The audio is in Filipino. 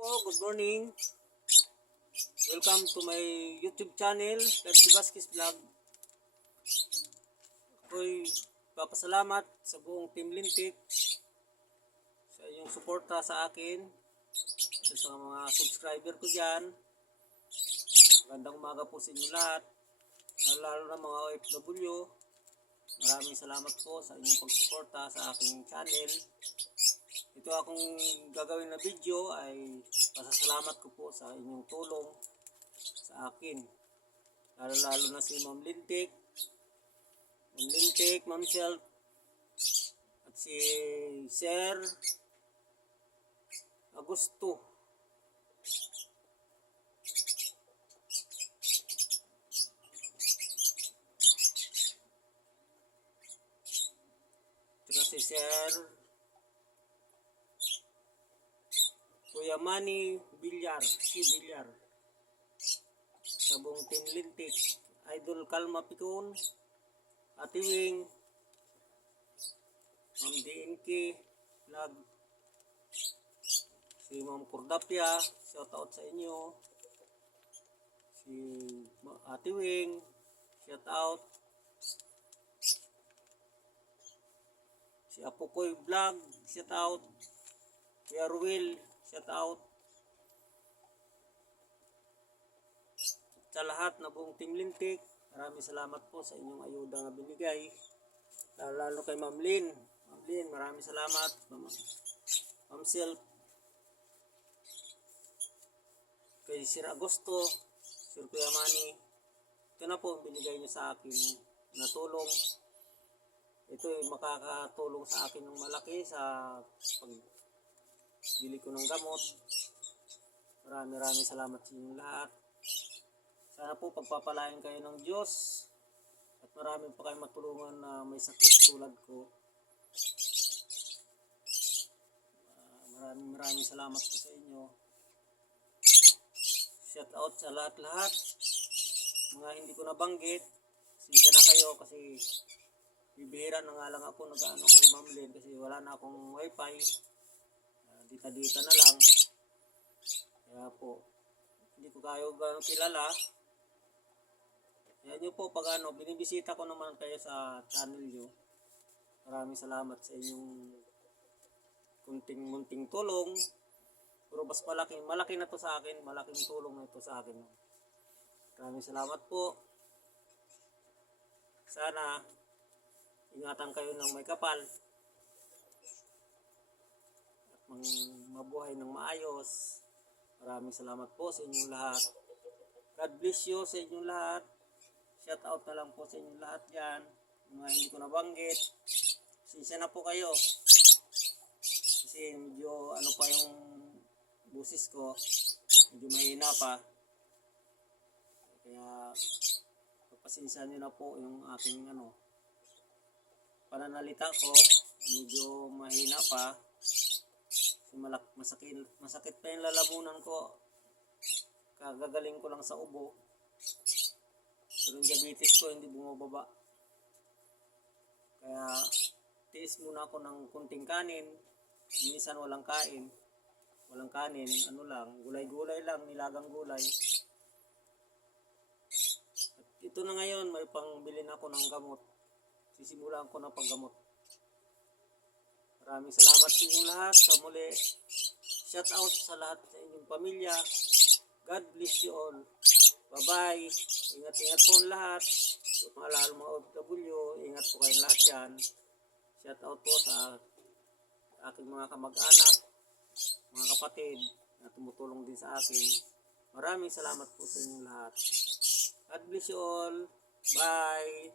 Good morning. Welcome to my YouTube channel, Percy Vasquez Vlog. Ako'y papasalamat sa buong Team Lintik sa inyong suporta sa akin, sa mga subscriber ko dyan. Magandang umaga po sa inyo lahat, lalo na mga OFW. Maraming salamat po sa inyong pagsuporta sa aking channel. Ito akong gagawin na video ay pasasalamat ko po sa inyong tulong sa akin. Lalo na si Ma'am Lintik, Ma'am Shell, at si Sir Augusto. At si Sir Kuya Manny Bilyar, sa buong Team Lintik, Idol Kalma Pikon, Ate Wing, Ma'am DNK Vlog, si Ma'am Cordapia, shout out sa inyo, si Ate Wing, shout out, si Apokoy Vlog, shout out, si Arwil, shout out. Sa lahat na buong Team Lintik, maraming salamat po sa inyong ayuda na binigay. Lalo kay Ma'am Lynn. Ma'am Lynn, maraming salamat. Ma'am Self. Kay Sir Augusto, Sir Kuya Manny. Ito na po ang binigay niyo sa akin na tulong. Ito ay makakatulong sa akin ng malaki sa pagbili ko ng gamot. Maraming salamat sa inyong lahat. Sana po pagpapalain kayo ng Diyos at marami pa kayong matulungan na may sakit tulad ko. Maraming salamat po sa inyo. Shout out sa lahat-lahat. Mga hindi ko nabanggit, sinsya na kayo kasi bibihira na nga lang ako nag-ano kay Ma'am Lynn kasi wala na akong wifi. Dita-dita na lang. Kaya po, hindi ko kayo gano'ng kilala. Yan nyo po pag binibisita ko naman kayo sa channel nyo. Maraming salamat sa inyong munting tulong. Pero mas malaki na to sa akin. Malaking tulong na ito sa akin. Maraming salamat po. Sana ingatan kayo ng may kapal. At mabuhay ng maayos. Maraming salamat po sa inyong lahat. God bless you sa inyong lahat. Shout out na lang po sa inyong lahat dyan. Mga hindi ko nabanggit. Sinsya na po kayo. Kasi medyo pa yung busis ko. Medyo mahina pa. Kaya pagpasensya nyo na po yung aking pananalita ko. Medyo mahina pa. Masakit pa yung lalamunan ko. Kagagaling ko lang sa ubo. Pero yung diabetes ko hindi bumababa. Kaya tiis muna ako ng kunting kanin. Minsan walang kanin. Gulay-gulay lang, nilagang gulay. At ito na ngayon, may pangbili na ako ng gamot. Sisimulan ko na paggamot. Maraming salamat sa inyong lahat. Sa muli, shout out sa lahat sa inyong pamilya. God bless you all. Bye-bye. Ingat-ingat po lahat. Yung mga OFW, ingat po kayo lahat yan. Shout out po sa aking mga kamag-anak, mga kapatid na tumutulong din sa akin. Maraming salamat po sa inyong lahat. God bless you all. Bye.